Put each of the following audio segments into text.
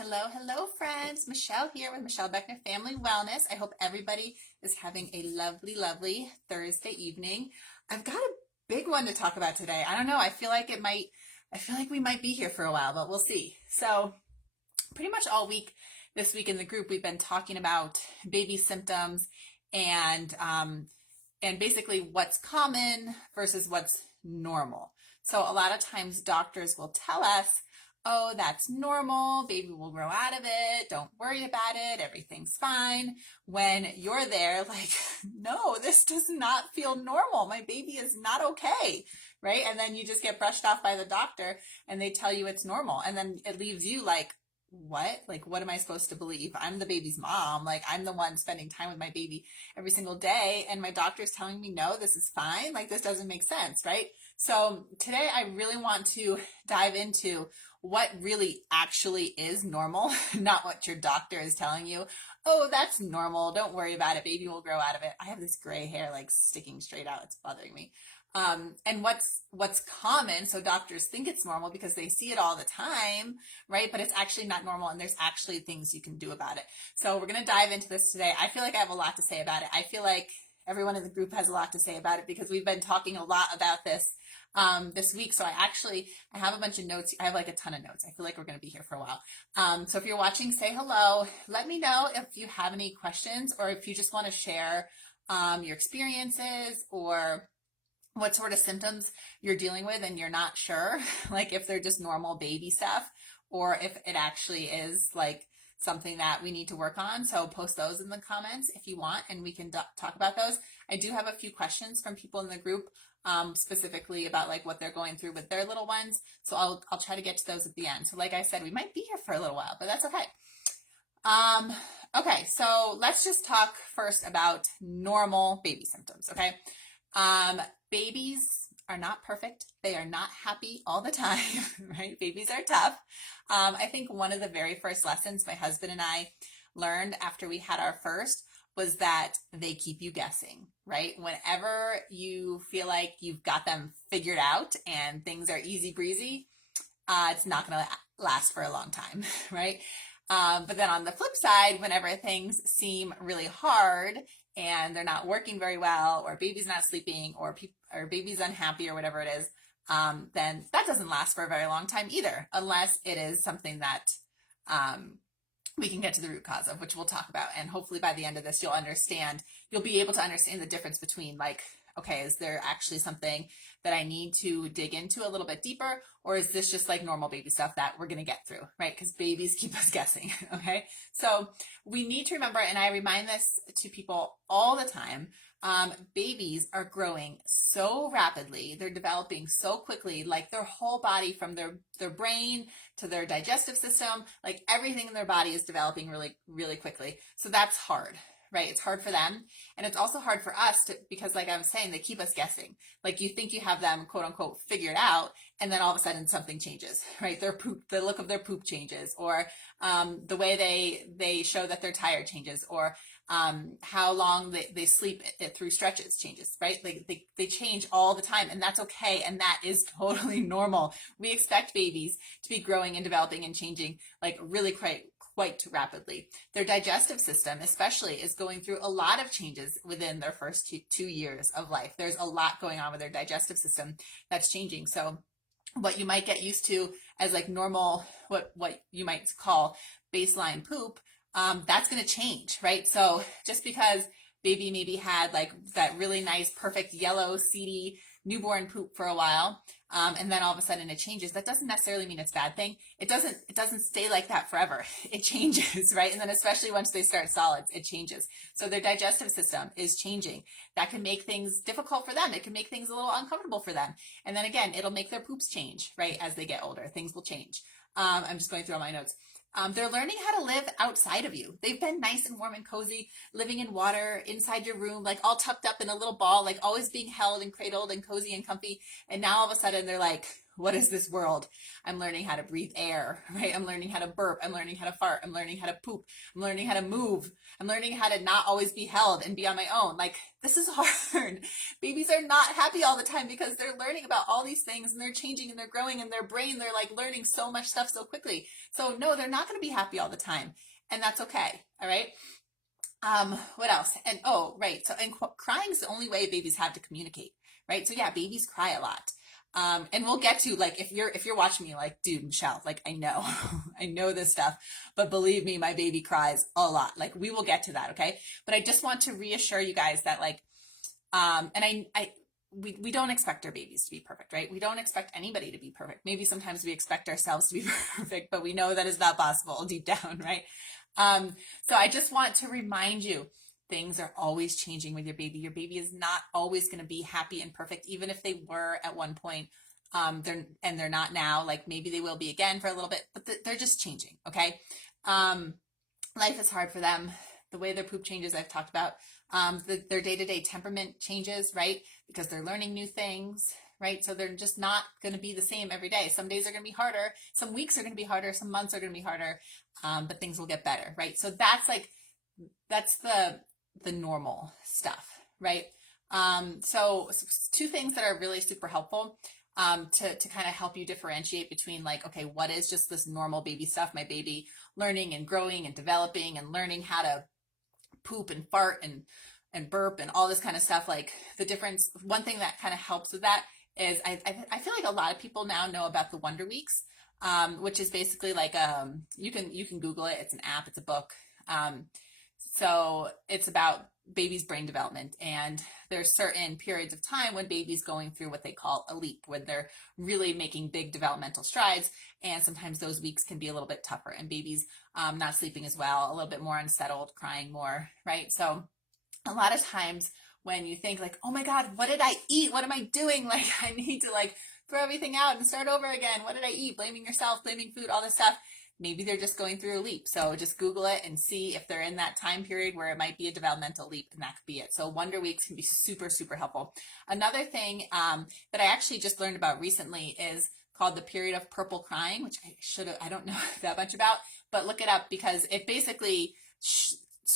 Hello, friends. Michelle here with Michelle Beckner Family Wellness. I hope everybody is having a lovely Thursday evening. I've got a big one to talk about today. I don't know. I feel like we might be here for a while, but we'll see. So, pretty much all week this week in the group, we've been talking about baby symptoms and basically what's common versus what's normal. So a lot of times doctors will tell us, oh, that's normal, baby will grow out of it, don't worry about it, everything's fine. When you're there, like, no, this does not feel normal. My baby is not okay, right? And then you just get brushed off by the doctor and they tell you it's normal. And then it leaves you like, what? Like, what am I supposed to believe? I'm the baby's mom. Like, I'm the one spending time with my baby every single day. And my doctor's telling me, no, this is fine. Like, this doesn't make sense, right? So today I really want to dive into what really actually is normal, not what your doctor is telling you. Oh, that's normal. Don't worry about it. Baby will grow out of it. I have this gray hair like sticking straight out. It's bothering me. And what's common, so doctors think it's normal because they see it all the time, right? But it's actually not normal, and there's actually things you can do about it. So we're going to dive into this today. I feel like I have a lot to say about it. I feel like everyone in the group has a lot to say about it because we've been talking a lot about this this week. So I have a bunch of notes. I have like a ton of notes. I feel like we're going to be here for a while. So if you're watching, say hello. Let me know if you have any questions or if you just want to share your experiences or what sort of symptoms you're dealing with and you're not sure, like if they're just normal baby stuff or if it actually is like something that we need to work on. So post those in the comments if you want, and we can talk about those. I do have a few questions from people in the group, specifically about like what they're going through with their little ones. So I'll try to get to those at the end. So like I said, we might be here for a little while, but that's okay. Okay, so let's just talk first about normal baby symptoms, okay? Babies are not perfect. They are not happy all the time, right? Babies are tough. I think one of the very first lessons my husband and I learned after we had our first was that they keep you guessing, right? Whenever you feel like you've got them figured out and things are easy breezy, it's not going to last for a long time, right? But then on the flip side, whenever things seem really hard and they're not working very well, or baby's not sleeping, or baby's unhappy, or whatever it is, then that doesn't last for a very long time either, unless it is something that we can get to the root cause of, which we'll talk about. And hopefully by the end of this, you'll be able to understand the difference between like, okay, is there actually something that I need to dig into a little bit deeper? Or is this just like normal baby stuff that we're going to get through, right? Because babies keep us guessing, okay? So we need to remember, and I remind this to people all the time, babies are growing so rapidly. They're developing so quickly, like their whole body from their brain to their digestive system, like everything in their body is developing really quickly. So that's hard, right? It's hard for them. And it's also hard for us because like I'm saying, they keep us guessing. Like you think you have them quote unquote figured out, and then all of a sudden something changes, right? The look of their poop changes, or the way they show that they're tired changes, or how long they sleep through stretches changes, right? Like they change all the time, and that's okay. And that is totally normal. We expect babies to be growing and developing and changing like really quite rapidly. Their digestive system, especially, is going through a lot of changes within their first 2 years of life. There's a lot going on with their digestive system that's changing. So what you might get used to as like normal, what you might call baseline poop, that's going to change, right? So just because baby maybe had like that really nice, perfect yellow, seedy newborn poop for a while, and then all of a sudden it changes, that doesn't necessarily mean it's a bad thing. It doesn't stay like that forever. It changes, right? And then especially once they start solids, it changes. So their digestive system is changing. That can make things difficult for them. It can make things a little uncomfortable for them. And then again, it'll make their poops change, right? As they get older, things will change. I'm just going through all my notes. They're learning how to live outside of you. They've been nice and warm and cozy, living in water inside your room, like all tucked up in a little ball, like always being held and cradled and cozy and comfy. And now all of a sudden they're like, what is this world? I'm learning how to breathe air, right? I'm learning how to burp. I'm learning how to fart. I'm learning how to poop. I'm learning how to move. I'm learning how to not always be held and be on my own. Like, this is hard. Babies are not happy all the time because they're learning about all these things and they're changing and they're growing in their brain. They're like learning so much stuff so quickly. So no, they're not going to be happy all the time. And that's okay. All right. What else? And oh, right. So, and crying is the only way babies have to communicate, right? So yeah, babies cry a lot. And we'll get to, like, if you're watching me, like, dude, Michelle, like, I know, I know this stuff, but believe me, my baby cries a lot. Like, we will get to that. Okay. But I just want to reassure you guys that, like, and we don't expect our babies to be perfect, right? We don't expect anybody to be perfect. Maybe sometimes we expect ourselves to be perfect, but we know that is not possible deep down, right? So I just want to remind you, things are always changing with your baby. Your baby is not always going to be happy and perfect, even if they were at one point. They're not now. Like, maybe they will be again for a little bit, but they're just changing. Okay. Life is hard for them. The way their poop changes, I've talked about. Their day-to-day temperament changes, right? Because they're learning new things, right? So they're just not going to be the same every day. Some days are going to be harder. Some weeks are going to be harder. Some months are going to be harder. But things will get better, right? So that's the normal stuff, right? So two things that are really super helpful to kind of help you differentiate between, like, okay, what is just this normal baby stuff? My baby learning and growing and developing and learning how to poop and fart and burp and all this kind of stuff. Like, the difference, one thing that kind of helps with that is I feel like a lot of people now know about the Wonder Weeks, which is basically like, you can Google it. It's an app, it's a book. So it's about baby's brain development, and there's certain periods of time when baby's going through what they call a leap, when they're really making big developmental strides. And sometimes those weeks can be a little bit tougher, and baby's not sleeping as well, a little bit more unsettled, crying more, right? So a lot of times when you think, like, oh my God, what did I eat? What am I doing? Like, I need to, like, throw everything out and start over again. What did I eat? Blaming yourself, blaming food, all this stuff. Maybe they're just going through a leap. So just Google it and see if they're in that time period where it might be a developmental leap, and that could be it. So Wonder Weeks can be super, super helpful. Another thing that I actually just learned about recently is called the period of purple crying, which I don't know that much about, but look it up, because it basically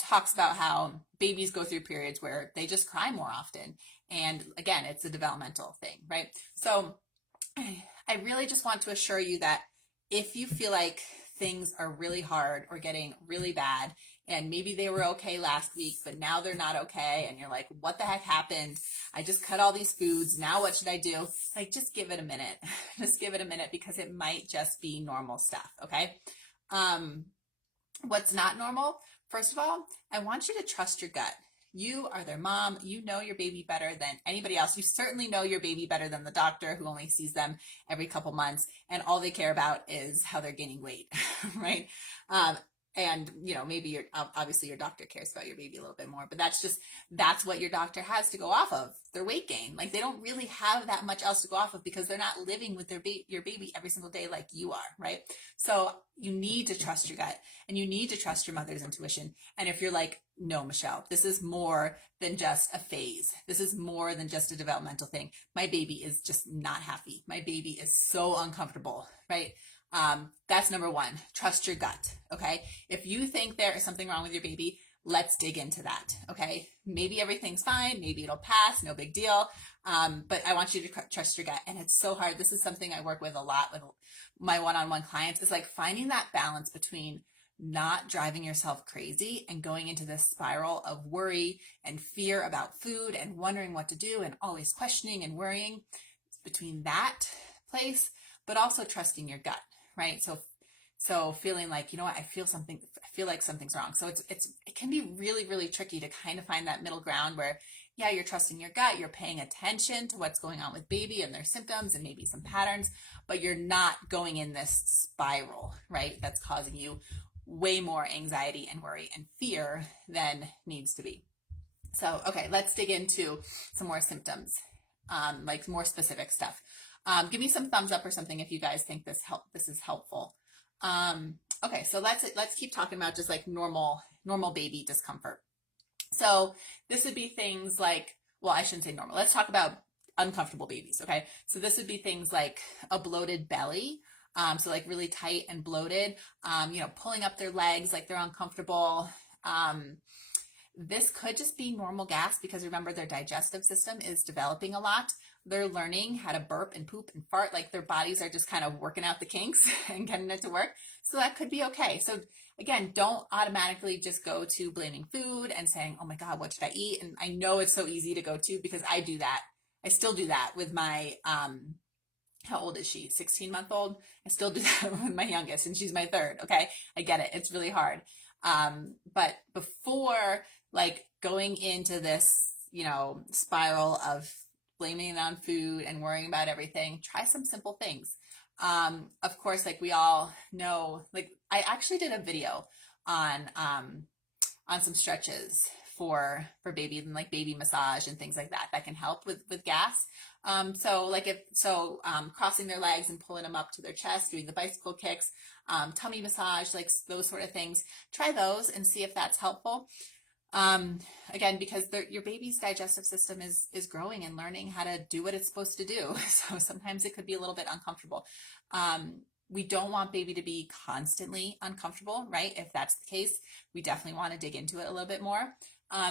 talks about how babies go through periods where they just cry more often. And again, it's a developmental thing, right? So I really just want to assure you that if you feel like things are really hard or getting really bad, and maybe they were okay last week, but now they're not okay, and you're like, what the heck happened? I just cut all these foods. Now what should I do? Like, just give it a minute. Just give it a minute, because it might just be normal stuff, okay? What's not normal? First of all, I want you to trust your gut. You are their mom. You know your baby better than anybody else. You certainly know your baby better than the doctor, who only sees them every couple months, and all they care about is how they're gaining weight, right? And, maybe obviously your doctor cares about your baby a little bit more, but that's what your doctor has to go off of, their weight gain. Like, they don't really have that much else to go off of, because they're not living with your baby every single day like you are, right? So you need to trust your gut, and you need to trust your mother's intuition. And if you're like, no, Michelle, this is more than just a phase. This is more than just a developmental thing. My baby is just not happy. My baby is so uncomfortable, right? That's number one. Trust your gut. Okay. If you think there is something wrong with your baby, let's dig into that. Okay. Maybe everything's fine. Maybe it'll pass. No big deal. But I want you to trust your gut. And it's so hard. This is something I work with a lot with my one-on-one clients, is like finding that balance between not driving yourself crazy and going into this spiral of worry and fear about food and wondering what to do and always questioning and worrying, between that place, but also trusting your gut. Right. So feeling like, what, I feel like something's wrong. So it can be really, really tricky to kind of find that middle ground where, yeah, you're trusting your gut, you're paying attention to what's going on with baby and their symptoms and maybe some patterns, but you're not going in this spiral, right? That's causing you way more anxiety and worry and fear than needs to be. So, okay, let's dig into some more symptoms, like more specific stuff. Give me some thumbs up or something if you guys think this is helpful. Okay, so let's keep talking about just like normal baby discomfort. So this would be things like, well, I shouldn't say normal. Let's talk about uncomfortable babies. Okay. So this would be things like a bloated belly. So like really tight and bloated, pulling up their legs like they're uncomfortable. This could just be normal gas because remember their digestive system is developing a lot. They're learning how to burp and poop and fart, like their bodies are just kind of working out the kinks and getting it to work. So that could be okay. So again, don't automatically just go to blaming food and saying, oh my God, what should I eat? And I know it's so easy to go to because I do that. I still do that with my, how old is she? 16-month-old. I still do that with my youngest and she's my third. Okay. I get it. It's really hard. But before like going into this, spiral of blaming it on food and worrying about everything, try some simple things. Of course, like we all know, like I actually did a video on some stretches for babies and like baby massage and things like that that can help with gas. Crossing their legs and pulling them up to their chest, doing the bicycle kicks, tummy massage, like those sort of things. Try those and see if that's helpful. Again, because your baby's digestive system is growing and learning how to do what it's supposed to do. So sometimes it could be a little bit uncomfortable. We don't want baby to be constantly uncomfortable, right? If that's the case, we definitely want to dig into it a little bit more.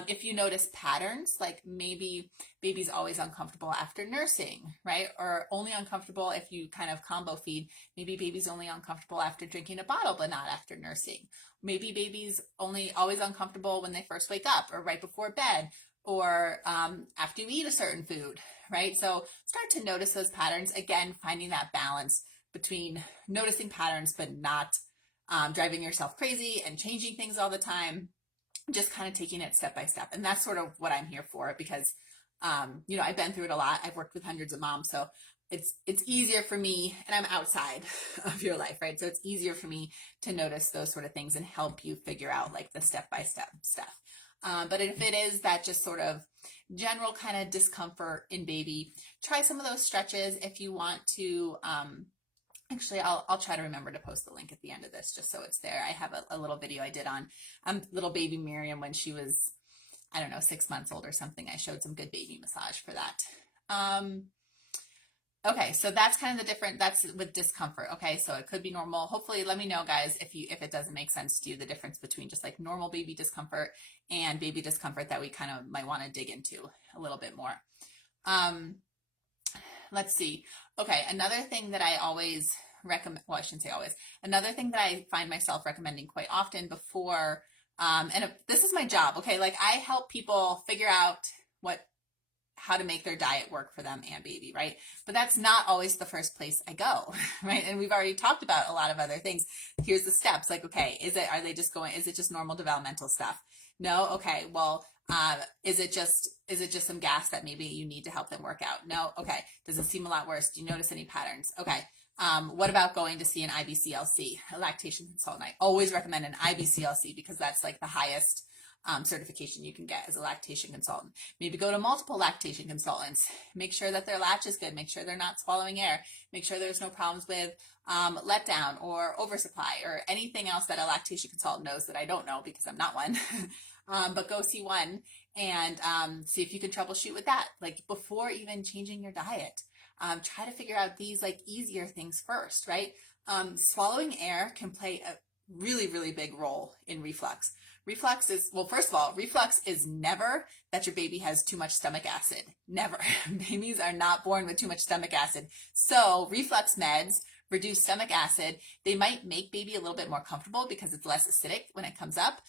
If you notice patterns, like maybe baby's always uncomfortable after nursing, right? Or only uncomfortable if you kind of combo feed. Maybe baby's only uncomfortable after drinking a bottle, but not after nursing. Maybe baby's always uncomfortable when they first wake up or right before bed or after you eat a certain food, right? So start to notice those patterns. Again, finding that balance between noticing patterns, but not driving yourself crazy and changing things all the time. Just kind of taking it step by step. And that's sort of what I'm here for because, I've been through it a lot. I've worked with hundreds of moms. So it's easier for me and I'm outside of your life, right? So it's easier for me to notice those sort of things and help you figure out like the step by step stuff. But if it is that just sort of general kind of discomfort in baby, try some of those stretches if you want to, actually, I'll try to remember to post the link at the end of this just so it's there. I have a little video I did on little baby Miriam when she was, 6 months old or something. I showed some good baby massage for that. Okay, so that's kind of that's with discomfort. Okay, so it could be normal. Hopefully, let me know, guys, if it doesn't make sense to you, the difference between just like normal baby discomfort and baby discomfort that we kind of might want to dig into a little bit more. Let's see. Okay, another thing that I always recommend, well, I shouldn't say always, another thing that I find myself recommending quite often before, this is my job, okay? Like I help people figure out how to make their diet work for them and baby, right? But that's not always the first place I go, right? And we've already talked about a lot of other things. Here's the steps, like, okay, is it just normal developmental stuff? No? Okay, well, is it just some gas that maybe you need to help them work out? No? Okay. Does it seem a lot worse? Do you notice any patterns? Okay. What about going to see an IBCLC, a lactation consultant? I always recommend an IBCLC because that's like the highest certification you can get as a lactation consultant. Maybe go to multiple lactation consultants. Make sure that their latch is good. Make sure they're not swallowing air. Make sure there's no problems with letdown or oversupply or anything else that a lactation consultant knows that I don't know because I'm not one. But go see one and see if you can troubleshoot with that. Like before even changing your diet, try to figure out these like easier things first, right? Swallowing air can play a really, really big role in reflux. Reflux is never that your baby has too much stomach acid. Never. Babies are not born with too much stomach acid. So reflux meds reduce stomach acid. They might make baby a little bit more comfortable because it's less acidic when it comes up,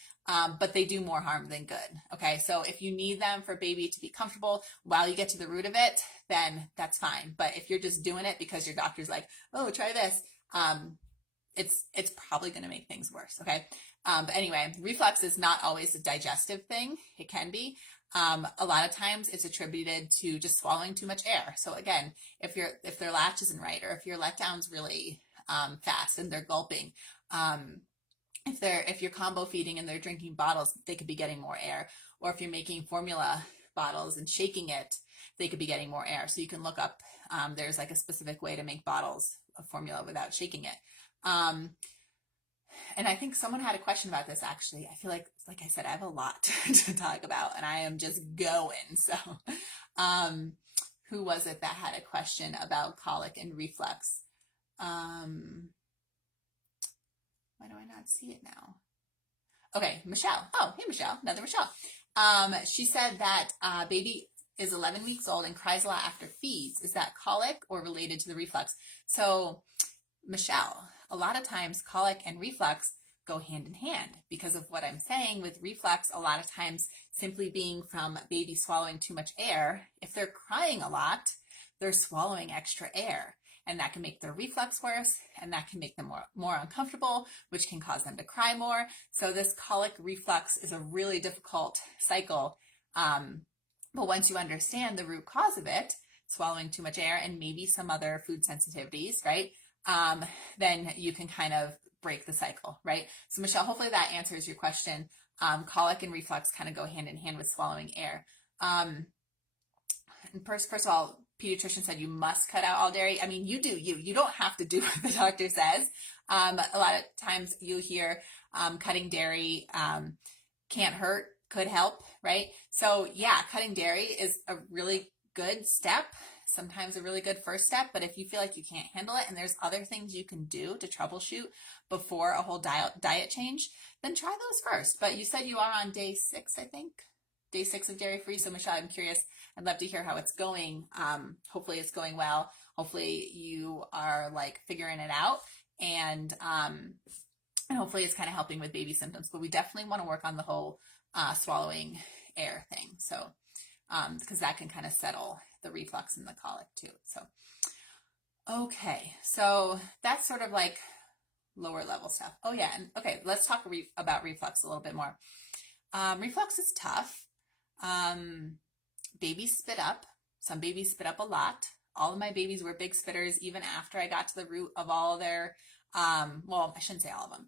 but they do more harm than good. Okay, so if you need them for baby to be comfortable while you get to the root of it, then that's fine. But if you're just doing it because your doctor's like, oh, try this, it's probably going to make things worse. Okay. But anyway, reflux is not always a digestive thing. It can be. A lot of times it's attributed to just swallowing too much air. So again, if their latch isn't right, or if your letdown's really fast and they're gulping, if you're combo feeding and they're drinking bottles, they could be getting more air. Or if you're making formula bottles and shaking it, they could be getting more air. So you can look up, there's like a specific way to make bottles of formula without shaking it. And I think someone had a question about this actually. I feel like I said, I have a lot to talk about and I am just going. So, who was it that had a question about colic and reflux? Why do I not see it now? Okay, Michelle. Oh, hey, Michelle. Another Michelle. She said that baby is 11 weeks old and cries a lot after feeds. Is that colic or related to the reflux? So, Michelle, a lot of times colic and reflux go hand in hand because of what I'm saying with reflux. A lot of times simply being from baby swallowing too much air. If they're crying a lot, they're swallowing extra air, and that can make their reflux worse, and that can make them more uncomfortable, which can cause them to cry more. So this colic reflux is a really difficult cycle. But once you understand the root cause of it, swallowing too much air and maybe some other food sensitivities, right? Then you can kind of break the cycle, right? So Michelle, hopefully that answers your question. Colic and reflux kind of go hand in hand with swallowing air. And first of all, pediatrician said you must cut out all dairy. I mean, you do you don't have to do what the doctor says. A lot of times you hear cutting dairy can't hurt, could help, right? So yeah, cutting dairy is a really good step, sometimes a really good first step. But if you feel like you can't handle it and there's other things you can do to troubleshoot before a whole diet change, then try those first. But you said you are on day 6, I think. Day 6 of dairy free. So Michelle, I'm curious. I'd love to hear how it's going. Hopefully it's going well. Hopefully you are like figuring it out, and hopefully it's kind of helping with baby symptoms. But we definitely want to work on the whole swallowing air thing. So because that can kind of settle the reflux and the colic too. So okay, so that's sort of like lower level stuff. Oh yeah, and okay, let's talk about reflux a little bit more. Reflux is tough. Babies spit up. Some babies spit up a lot. All of my babies were big spitters even after I got to the root of all their, well, I shouldn't say all of them,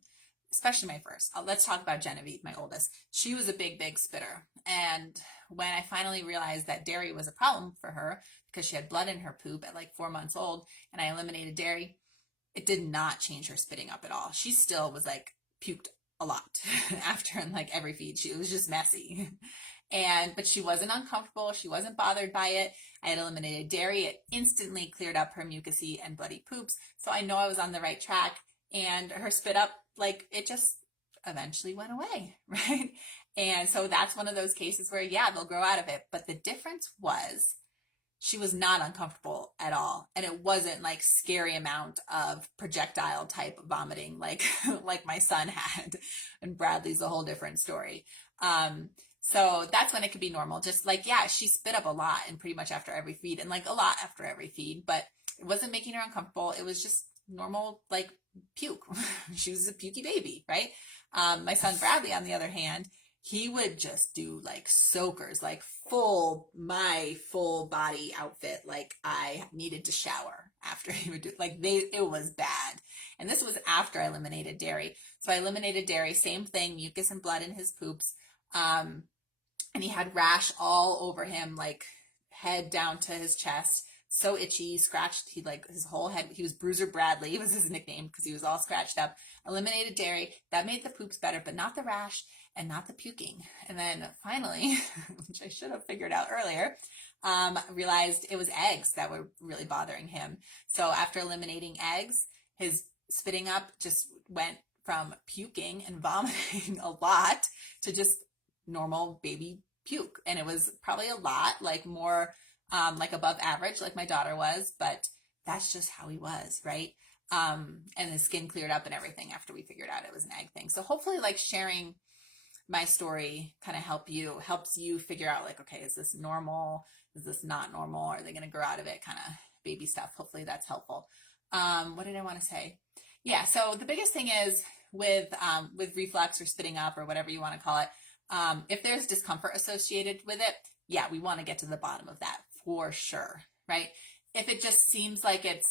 especially my first. Let's talk about Genevieve, my oldest. She was a big spitter. And when I finally realized that dairy was a problem for her because she had blood in her poop at like 4 months old, and I eliminated dairy, it did not change her spitting up at all. She still was like puked a lot after like every feed. It was just messy. But she wasn't uncomfortable. She wasn't bothered by it. I had eliminated dairy. It instantly cleared up her mucusy and bloody poops. So I know I was on the right track, and her spit up, like it just eventually went away, right? And so that's one of those cases where, yeah, they'll grow out of it. But the difference was she was not uncomfortable at all. And it wasn't like scary amount of projectile type vomiting like my son had. And Bradley's a whole different story. So that's when it could be normal. Just like, yeah, she spit up a lot and pretty much after every feed, and like a lot after every feed, but it wasn't making her uncomfortable. It was just normal, like puke. She was a pukey baby, right? My son Bradley, on the other hand, he would just do like soakers, like my full body outfit. Like I needed to shower after he would do, like it was bad. And this was after I eliminated dairy. So I eliminated dairy, same thing, mucus and blood in his poops. And he had rash all over him, like head down to his chest, so itchy, scratched. He like his whole head. He was Bruiser Bradley was his nickname because he was all scratched up. Eliminated dairy. That made the poops better, but not the rash and not the puking. And then finally, which I should have figured out earlier, realized it was eggs that were really bothering him. So after eliminating eggs, his spitting up just went from puking and vomiting a lot to just normal baby puke. And it was probably a lot, like more like above average, like my daughter was, but that's just how he was, right? And his skin cleared up and everything after we figured out it was an egg thing. So hopefully like sharing my story kind of helps you figure out like, okay, is this normal? Is this not normal? Are they going to grow out of it? Kind of baby stuff. Hopefully that's helpful. What did I want to say? Yeah. So the biggest thing is with reflux or spitting up or whatever you want to call it, if there's discomfort associated with it, yeah, we want to get to the bottom of that for sure, right? If it just seems like if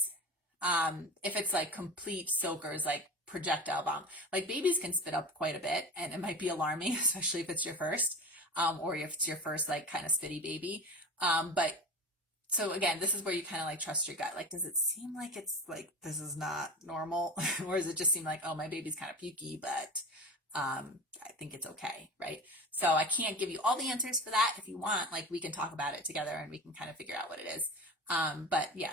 it's like complete soakers, like projectile bomb, like babies can spit up quite a bit, and it might be alarming, especially if it's your first, or if it's your first like kind of spitty baby. But so again, this is where you kind of like trust your gut. Like, does it seem like it's like this is not normal, or does it just seem like, oh, my baby's kind of pukey, but I think it's okay, right? So I can't give you all the answers for that. If you want, like we can talk about it together and we can kind of figure out what it is. But yeah,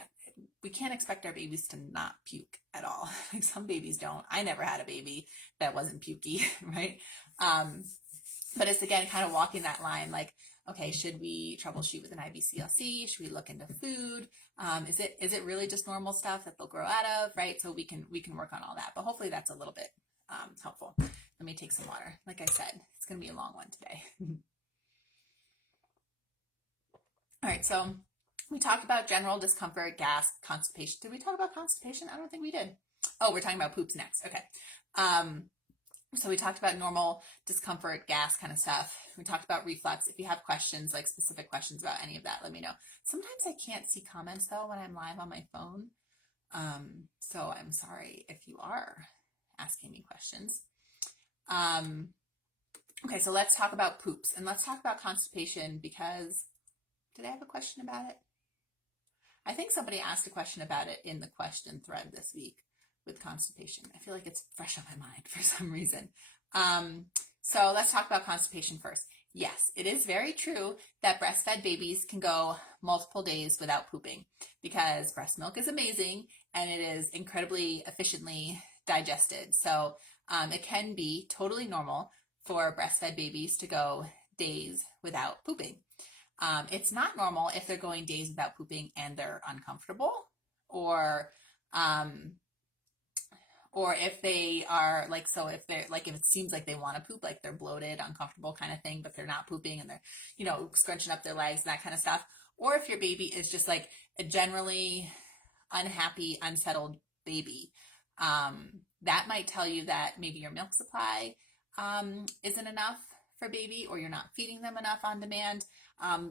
we can't expect our babies to not puke at all. Like some babies don't. I never had a baby that wasn't pukey, right? Um, but it's again kind of walking that line, like, okay, should we troubleshoot with an IBCLC? Should we look into food? Is it really just normal stuff that they'll grow out of, right? So we can work on all that. But hopefully that's a little bit helpful. Let me take some water. Like I said, it's going to be a long one today. All right, so we talked about general discomfort, gas, constipation. Did we talk about constipation? I don't think we did. Oh, we're talking about poops next. Okay. Um, so we talked about normal discomfort, gas kind of stuff. We talked about reflux. If you have questions, like specific questions about any of that, let me know. Sometimes I can't see comments though when I'm live on my phone. So I'm sorry if you are asking me questions. Okay, so let's talk about poops and let's talk about constipation because did I have a question about it? I think somebody asked a question about it in the question thread this week with constipation. I feel like it's fresh on my mind for some reason. So let's talk about constipation first. Yes, it is very true that breastfed babies can go multiple days without pooping because breast milk is amazing and it is incredibly efficiently digested. So it can be totally normal for breastfed babies to go days without pooping. It's not normal if they're going days without pooping and they're uncomfortable, or if they are like, so if they're like, if it seems like they want to poop, like they're bloated, uncomfortable kind of thing, but they're not pooping and they're, scrunching up their legs, that kind of stuff. Or if your baby is just like a generally unhappy, unsettled baby, that might tell you that maybe your milk supply isn't enough for baby, or you're not feeding them enough on demand.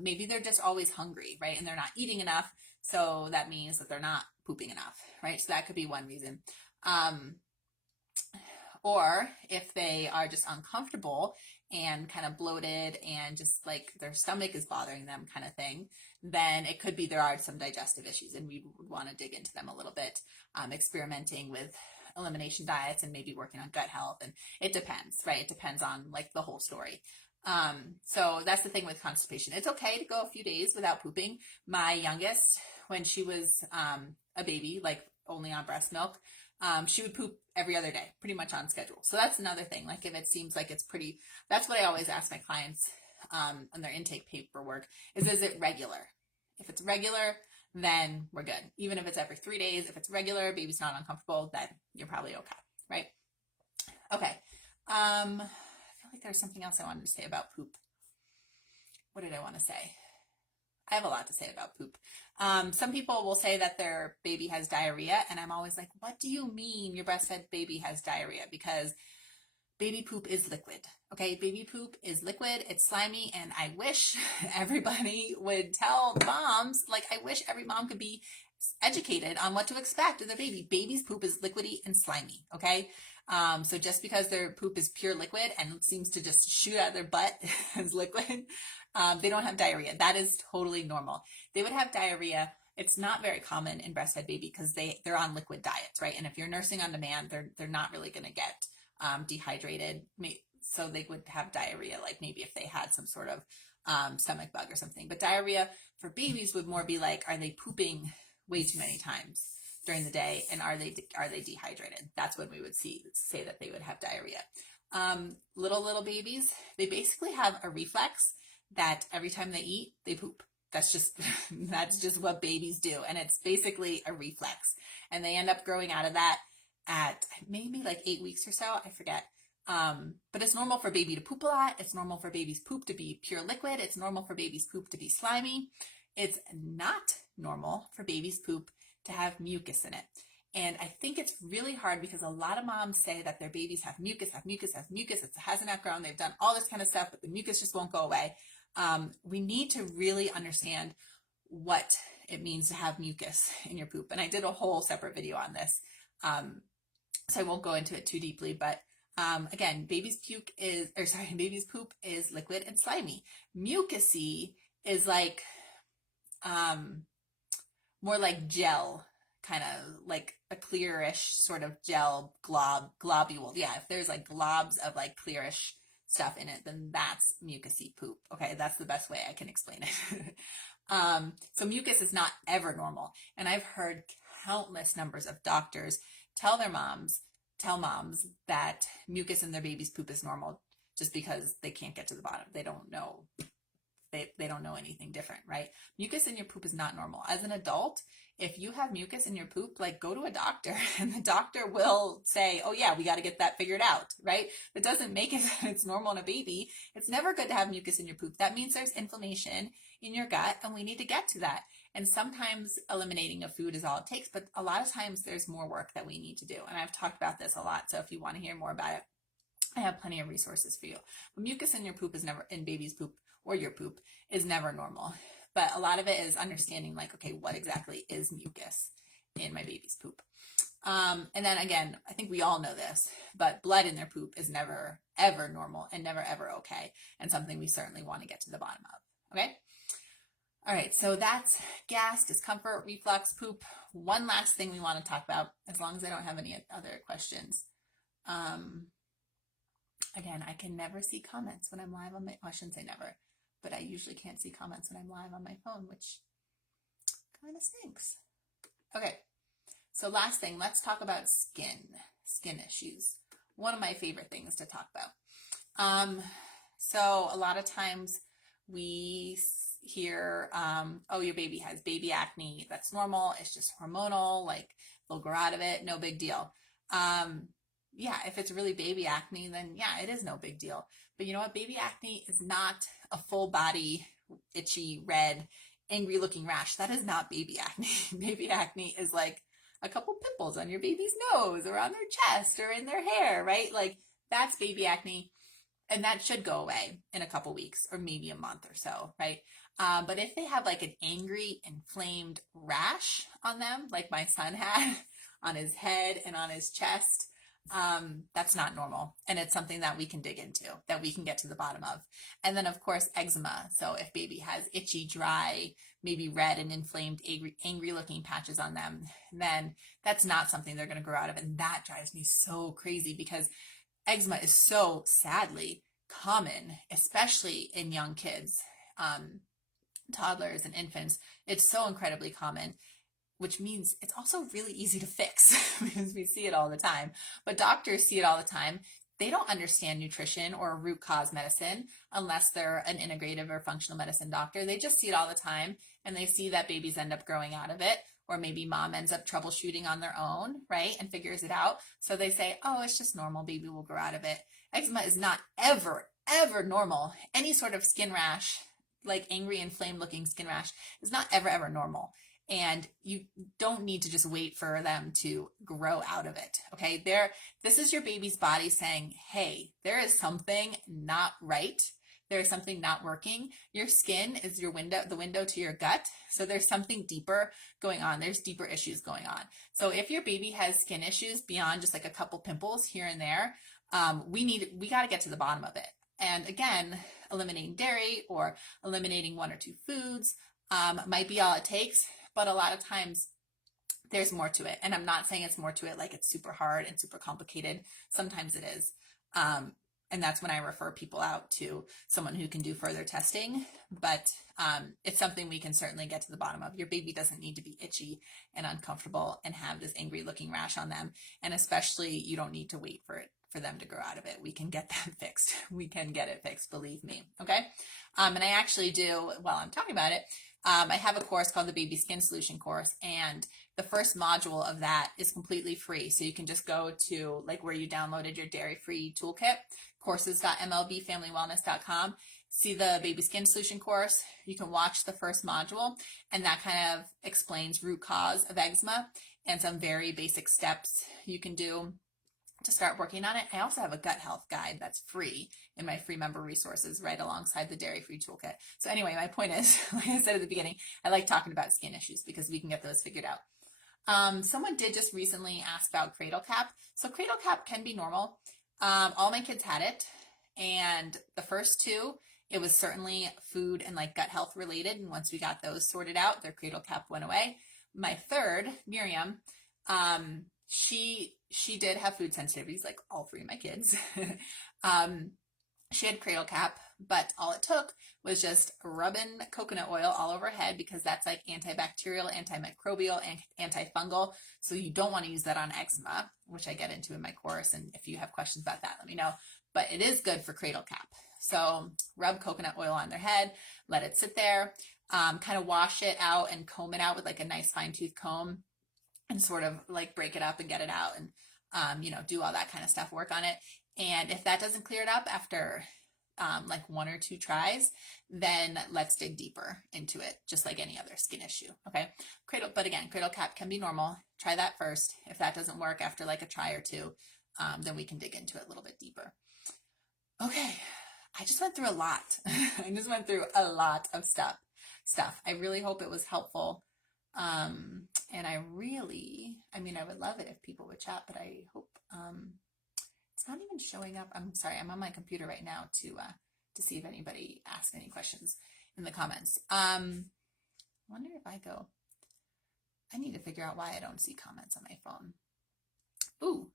Maybe they're just always hungry, right? And they're not eating enough. So that means that they're not pooping enough, right? So that could be one reason. Or if they are just uncomfortable and kind of bloated and just like their stomach is bothering them kind of thing, then it could be there are some digestive issues and we would want to dig into them a little bit, experimenting with elimination diets and maybe working on gut health. And it depends, right? It depends on like the whole story. So that's the thing with constipation. It's okay to go a few days without pooping. My youngest, when she was a baby, like only on breast milk, she would poop every other day, pretty much on schedule. So that's another thing. Like if it seems like it's pretty, that's what I always ask my clients on their intake paperwork is it regular? If it's regular, then we're good. Even if it's every 3 days, if it's regular, baby's not uncomfortable, then you're probably okay, right? Okay. I feel like there's something else I wanted to say about poop. What did I want to say? I have a lot to say about poop. Some people will say that their baby has diarrhea, and I'm always like, what do you mean your breastfed baby has diarrhea? Because baby poop is liquid, okay? Baby poop is liquid, it's slimy, and I wish everybody would tell moms, like I wish every mom could be educated on what to expect of their baby. Baby's poop is liquidy and slimy, okay? So just because their poop is pure liquid and seems to just shoot out of their butt as liquid, they don't have diarrhea. That is totally normal. They would have diarrhea. It's not very common in breastfed baby because they're on liquid diets, right? And if you're nursing on demand, they're not really going to get dehydrated. So they would have diarrhea, like maybe if they had some sort of stomach bug or something. But diarrhea for babies would more be like, are they pooping way too many times during the day, and are they dehydrated? That's when we would say that they would have diarrhea. Little babies, they basically have a reflex that every time they eat, they poop. That's just what babies do, and it's basically a reflex. And they end up growing out of that at maybe like 8 weeks or so. I forget. But it's normal for baby to poop a lot. It's normal for baby's poop to be pure liquid. It's normal for baby's poop to be slimy. It's not normal for baby's poop to have mucus in it. And I think it's really hard because a lot of moms say that their babies have mucus. It hasn't outgrown. They've done all this kind of stuff, but the mucus just won't go away. We need to really understand what it means to have mucus in your poop. And I did a whole separate video on this. So I won't go into it too deeply, but again, baby's poop is liquid and slimy. Mucusy is like more like gel, kind of like a clearish sort of gel globule. Yeah, if there's like globs of like clearish stuff in it, then that's mucusy poop. Okay, that's the best way I can explain it. So mucus is not ever normal. And I've heard countless numbers of doctors tell their moms, tell moms that mucus in their baby's poop is normal just because they can't get to the bottom. They don't know. They don't know anything different, right? Mucus in your poop is not normal. As an adult, if you have mucus in your poop, like go to a doctor and the doctor will say, oh yeah, we got to get that figured out, right? That doesn't make it that it's normal in a baby. It's never good to have mucus in your poop. That means there's inflammation in your gut and we need to get to that. And sometimes eliminating a food is all it takes, but a lot of times there's more work that we need to do. And I've talked about this a lot. So if you want to hear more about it, I have plenty of resources for you. But mucus in your poop is never, in baby's poop or your poop, is never normal. But a lot of it is understanding like, okay, what exactly is mucus in my baby's poop? And then again, I think we all know this, but blood in their poop is never, ever normal and never, ever okay. And something we certainly want to get to the bottom of. Okay. All right. So that's gas, discomfort, reflux, poop. One last thing we want to talk about, as long as I don't have any other questions. Again, I can never see comments when I'm live on my, I shouldn't say never, but I usually can't see comments when I'm live on my phone, which kind of stinks. Okay, so last thing, let's talk about skin issues. One of my favorite things to talk about. So a lot of times we hear, oh, your baby has baby acne. That's normal. It's just hormonal. Like they'll grow out of it. No big deal. Yeah, if it's really baby acne, then yeah, it is no big deal. But you know what? Baby acne is not a full body, itchy, red, angry looking rash. That is not baby acne. Baby acne is like a couple pimples on your baby's nose or on their chest or in their hair, right? Like that's baby acne. And that should go away in a couple weeks or maybe a month or so, right? But if they have like an angry, inflamed rash on them, like my son had on his head and on his chest, that's not normal. And it's something that we can dig into, that we can get to the bottom of. And then of course, eczema. So if baby has itchy, dry, maybe red and inflamed, angry looking patches on them, then that's not something they're going to grow out of. And that drives me so crazy because eczema is so sadly common, especially in young kids, toddlers and infants. It's so incredibly common, which means it's also really easy to fix because we see it all the time. But doctors see it all the time. They don't understand nutrition or root cause medicine unless they're an integrative or functional medicine doctor. They just see it all the time and they see that babies end up growing out of it, or maybe mom ends up troubleshooting on their own, right? And figures it out. So they say, oh, it's just normal. Baby will grow out of it. Eczema is not ever, ever normal. Any sort of skin rash, like angry, inflamed looking skin rash, is not ever, ever normal. And you don't need to just wait for them to grow out of it. Okay. This is your baby's body saying, hey, there is something not right. There is something not working. Your skin is the window to your gut. So there's something deeper going on. There's deeper issues going on. So if your baby has skin issues beyond just like a couple pimples here and there, we got to get to the bottom of it. And again, eliminating dairy or eliminating one or two foods might be all it takes. But a lot of times there's more to it. And I'm not saying it's more to it like it's super hard and super complicated. Sometimes it is. And that's when I refer people out to someone who can do further testing. But it's something we can certainly get to the bottom of. Your baby doesn't need to be itchy and uncomfortable and have this angry looking rash on them. And especially you don't need to wait for them to grow out of it. We can get that fixed. We can get it fixed, believe me. Okay. And I actually do, while I'm talking about it, I have a course called the Baby Skin Solution course, and the first module of that is completely free. So you can just go to like where you downloaded your dairy-free toolkit, courses.mlbfamilywellness.com, see the Baby Skin Solution course. You can watch the first module, and that kind of explains root cause of eczema and some very basic steps you can do to start working on it. I also have a gut health guide that's free in my free member resources right alongside the dairy-free toolkit. So anyway, my point is, like I said at the beginning, I like talking about skin issues because we can get those figured out. Someone did just recently ask about cradle cap. So cradle cap can be normal. All my kids had it. And the first two, it was certainly food and like gut health related. And once we got those sorted out, their cradle cap went away. My third, Miriam, she did have food sensitivities, like all three of my kids. She had cradle cap, but all it took was just rubbing coconut oil all over her head, because that's like antibacterial, antimicrobial, and antifungal. So you don't want to use that on eczema, which I get into in my course. And if you have questions about that, let me know. But it is good for cradle cap. So rub coconut oil on their head, let it sit there, kind of wash it out and comb it out with like a nice fine tooth comb, and sort of like break it up and get it out, and do all that kind of stuff, work on it. And if that doesn't clear it up after like 1 or 2 tries, then let's dig deeper into it, just like any other skin issue. Okay. But again, cradle cap can be normal. Try that first. If that doesn't work after like a try or 2, then we can dig into it a little bit deeper. Okay. I just went through a lot. I just went through a lot of stuff. I really hope it was helpful. And I would love it if people would chat, but I hope, it's not even showing up. I'm sorry. I'm on my computer right now to see if anybody asks any questions in the comments. Wonder if I need to figure out why I don't see comments on my phone. Ooh,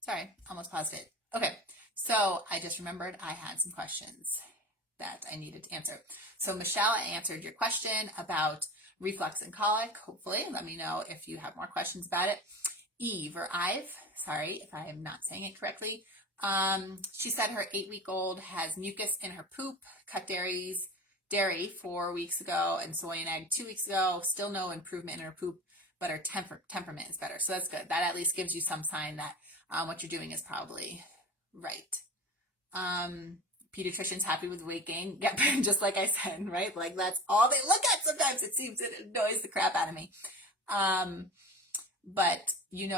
sorry. Almost paused it. Okay. So I just remembered I had some questions that I needed to answer. So Michelle, I answered your question about reflux and colic. Hopefully, let me know if you have more questions about it. Eve or Ive, sorry if I am not saying it correctly. She said her 8-week-old has mucus in her poop, cut dairy 4 weeks ago, and soy and egg 2 weeks ago. Still no improvement in her poop, but her temperament is better. So that's good. That at least gives you some sign that what you're doing is probably right. Pediatrician's happy with weight gain. Yep, just like I said, right? Like that's all they look at sometimes. It seems it annoys the crap out of me. But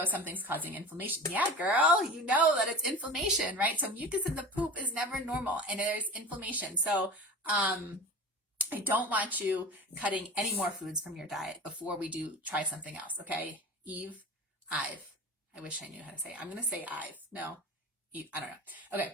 something's causing inflammation. Yeah, girl, you know that it's inflammation, right? So mucus in the poop is never normal, and there's inflammation. So I don't want you cutting any more foods from your diet before we do try something else, okay? Eve, Ive. I wish I knew how to say it. I'm going to say Ive. No, Eve. I don't know. Okay.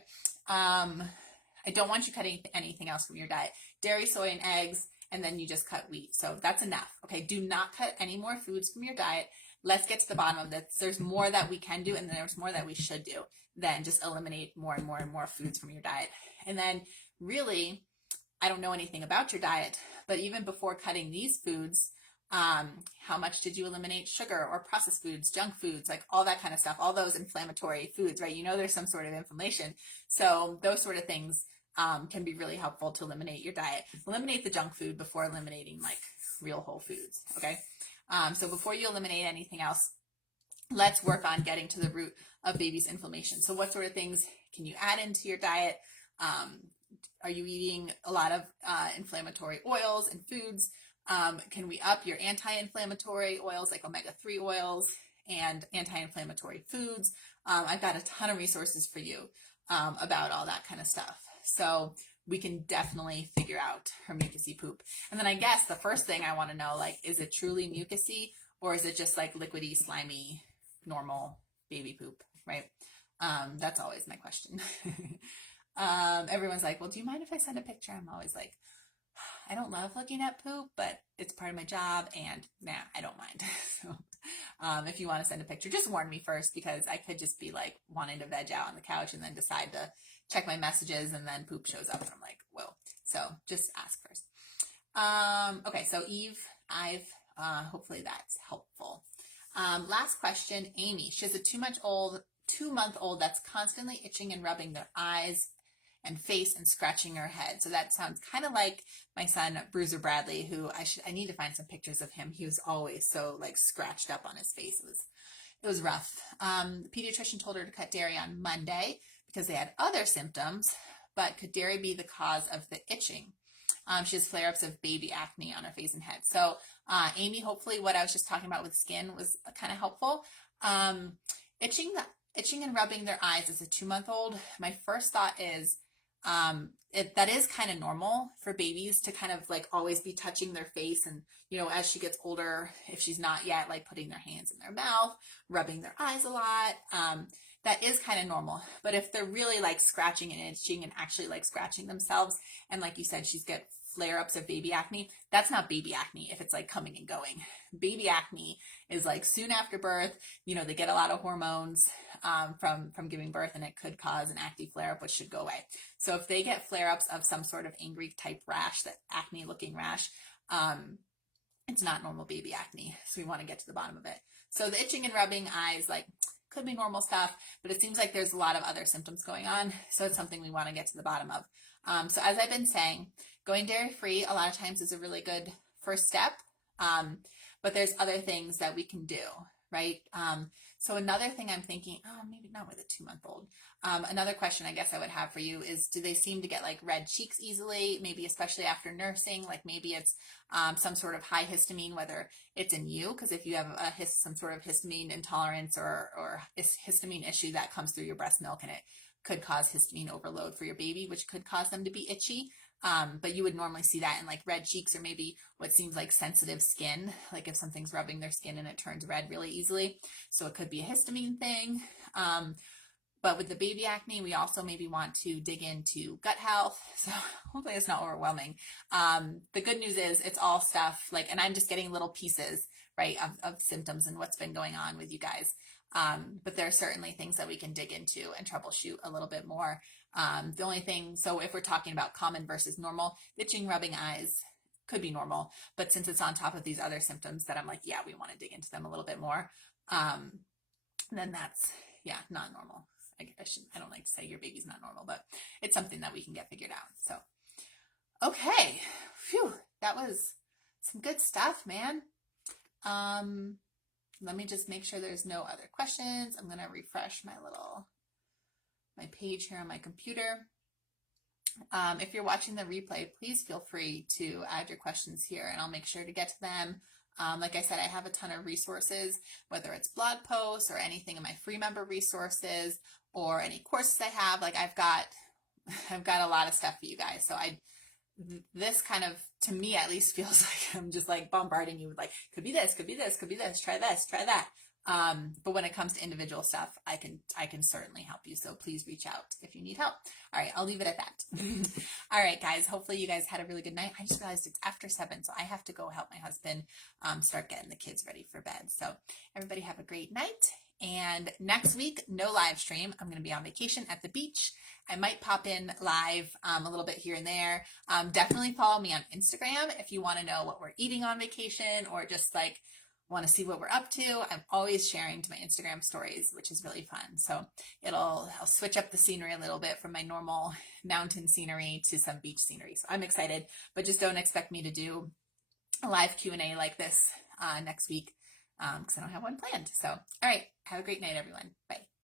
I don't want you cutting anything else from your diet. Dairy, soy, and eggs, and then you just cut wheat. So that's enough. Okay. Do not cut any more foods from your diet. Let's get to the bottom of this. There's more that we can do, and there's more that we should do than just eliminate more and more and more foods from your diet. And then really, I don't know anything about your diet, but even before cutting these foods, how much did you eliminate sugar or processed foods, junk foods, like all that kind of stuff, all those inflammatory foods, right? There's some sort of inflammation. So those sort of things can be really helpful to eliminate your diet. Eliminate the junk food before eliminating like real whole foods, okay? So before you eliminate anything else, let's work on getting to the root of baby's inflammation. So what sort of things can you add into your diet? Are you eating a lot of inflammatory oils and foods? Can we up your anti-inflammatory oils like omega-3 oils and anti-inflammatory foods? I've got a ton of resources for you about all that kind of stuff. So we can definitely figure out her mucusy poop. And then I guess the first thing I want to know, like, is it truly mucusy, or is it just like liquidy, slimy, normal baby poop, right? That's always my question. Everyone's like, well, do you mind if I send a picture? I'm always like, I don't love looking at poop, but it's part of my job, and I don't mind. So if you want to send a picture, just warn me first, because I could just be like wanting to veg out on the couch and then decide to check my messages, and then poop shows up and I'm like, whoa. So just ask first. Okay, so Eve, I've hopefully that's helpful. Last question, Amy. She has a 2-month-old that's constantly itching and rubbing their eyes and face and scratching her head. So that sounds kind of like my son, Bruiser Bradley, who I need to find some pictures of him. He was always so like scratched up on his face. It was rough. The pediatrician told her to cut dairy on Monday because they had other symptoms, but could dairy be the cause of the itching? She has flare-ups of baby acne on her face and head. So Amy, hopefully what I was just talking about with skin was kind of helpful. Itching and rubbing their eyes as a 2-month-old, my first thought is that is kind of normal for babies to kind of like always be touching their face, and as she gets older, if she's not yet, like putting their hands in their mouth, rubbing their eyes a lot, that is kind of normal. But if they're really like scratching and itching and actually like scratching themselves, and like you said, she's got flare-ups of baby acne, that's not baby acne if it's like coming and going. Baby acne is like soon after birth, they get a lot of hormones from giving birth, and it could cause an acne flare-up, which should go away. So if they get flare-ups of some sort of angry type rash, that acne looking rash, it's not normal baby acne. So we want to get to the bottom of it. So the itching and rubbing eyes, like, could be normal stuff, but it seems like there's a lot of other symptoms going on. So it's something we want to get to the bottom of. So as I've been saying, going dairy-free a lot of times is a really good first step. But there's other things that we can do, right? So another thing I'm thinking, maybe not with a 2-month-old. Another question I guess I would have for you is, do they seem to get like red cheeks easily? Maybe especially after nursing, like maybe it's some sort of high histamine, whether it's in you, because if you have some sort of histamine intolerance or histamine issue that comes through your breast milk, and it could cause histamine overload for your baby, which could cause them to be itchy. But you would normally see that in like red cheeks, or maybe what seems like sensitive skin, like if something's rubbing their skin and it turns red really easily. So it could be a histamine thing. But with the baby acne, we also maybe want to dig into gut health. So hopefully it's not overwhelming. The good news is it's all stuff like, and I'm just getting little pieces, right, of symptoms and what's been going on with you guys. But there are certainly things that we can dig into and troubleshoot a little bit more. The only thing, so if we're talking about common versus normal, itching, rubbing eyes could be normal, but since it's on top of these other symptoms that I'm like, yeah, we want to dig into them a little bit more, then that's, not normal. I don't like to say your baby's not normal, but it's something that we can get figured out. So, okay. Phew, that was some good stuff, man. Let me just make sure there's no other questions. I'm going to refresh my page here on my computer. If you're watching the replay, please feel free to add your questions here, and I'll make sure to get to them. Like I said, I have a ton of resources, whether it's blog posts or anything in my free member resources or any courses I have. Like I've got a lot of stuff for you guys. So this kind of, to me at least, feels like I'm just like bombarding you with like, could be this, could be this, could be this, try this, try that. But when it comes to individual stuff, I can certainly help you. So please reach out if you need help. All right, I'll leave it at that. All right, guys, hopefully you guys had a really good night. I just realized it's after 7, so I have to go help my husband start getting the kids ready for bed. So everybody have a great night. And next week, no live stream. I'm going to be on vacation at the beach. I might pop in live a little bit here and there. Definitely follow me on Instagram if you want to know what we're eating on vacation, or just like want to see what we're up to. I'm always sharing to my Instagram stories, which is really fun. So I'll switch up the scenery a little bit from my normal mountain scenery to some beach scenery. So I'm excited, but just don't expect me to do a live Q&A like this next week because I don't have one planned. So, all right. Have a great night, everyone. Bye.